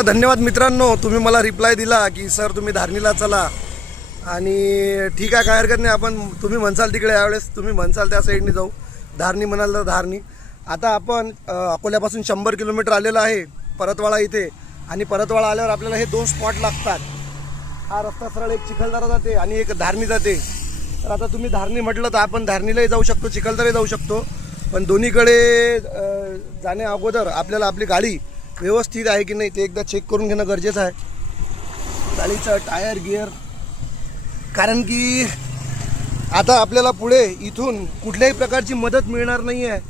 धन्यवाद मित्रांनो, तुम्ही मला रिप्लाय दिला की सर तुम्ही धारणीला चला. आणि ठीक आहे, काय हरकत नाही. आपण तुम्ही म्हणसाल तिकडे, यावेळेस तुम्ही म्हणसाल त्या साईडने जाऊ. धारणी म्हणाल तर धारणी. आता आपण अकोल्यापासून 100 किलोमीटर आलेलं आहे परतवाडा इथे. आणि परतवाडा आल्यावर आपल्याला हे 2 स्पॉट लागतात. हा रस्ता सरळ एक चिखलदरा जाते आणि एक धारणी जाते. तर आता तुम्ही धारणी म्हटलं तर आपण धारणीलाही जाऊ शकतो, चिखलदराही जाऊ शकतो. पण दोन्हीकडे जाण्या अगोदर आपल्याला आपली गाडी व्यवस्थित आहे की नाही ते एकदा चेक करून घेणं गरजेचं आहे. गाडीचं टायर गिअर, कारण की आता आपल्याला पुढे इथून कुठल्याही प्रकारची मदत मिळणार नाही आहे.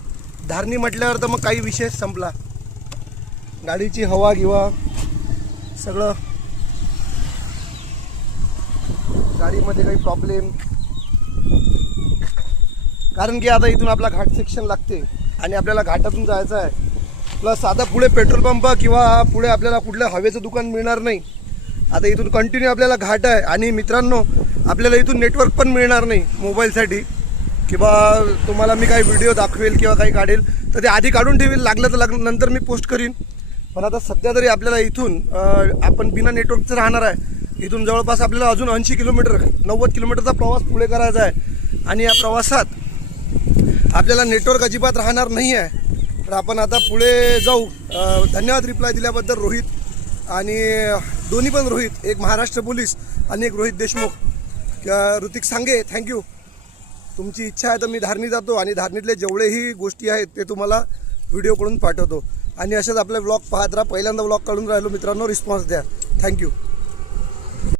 धारणी म्हटल्यावर तर मग काही विशेष संपला. गाडीची हवा गिवा सगळं, गाडीमध्ये काही प्रॉब्लेम, कारण की आता इथून आपला घाट सेक्शन लागते आणि आपल्याला घाटातून जायचं आहे. प्लस आता पुढे पेट्रोल पंप किंवा पुढे आपल्याला कुठलं हवेचं दुकान मिळणार नाही. आता इथून कंटिन्यू आपल्याला घाट आहे. आणि मित्रांनो, आपल्याला इथून नेटवर्क पण मिळणार नाही मोबाईलसाठी. किंवा तुम्हाला मी काही व्हिडिओ दाखवेल किंवा काही काढेल तर ते आधी काढून ठेवेल, लागलं तर नंतर मी पोस्ट करीन. पण आता सध्या तरी आपल्याला इथून आपण बिना नेटवर्कचं राहणार आहे. इथून जवळपास आपल्याला अजून 80 किलोमीटर 90 किलोमीटरचा प्रवास पुढे करायचा आहे. आणि या प्रवासात आपल्याला नेटवर्क अजिबात राहणार नाही आहे. तर आपण आता पुढे जाऊ. धन्यवाद रिप्लाय दिल्याबद्दल रोहित. आणि दोन्ही पण रोहित, एक महाराष्ट्र पोलीस आणि एक रोहित देशमुख, ऋतिक सांगे, थँक्यू. तुमची इच्छा आहे तर मी धारणी जातो आणि धारणीतले जेवढेही गोष्टी आहेत ते तुम्हाला व्हिडिओ करून पाठवतो. आणि असेच आपले व्लॉग पाहत राहा. पहिल्यांदा व्लॉग काढून राहिलो मित्रांनो, रिस्पॉन्स द्या. थँक्यू.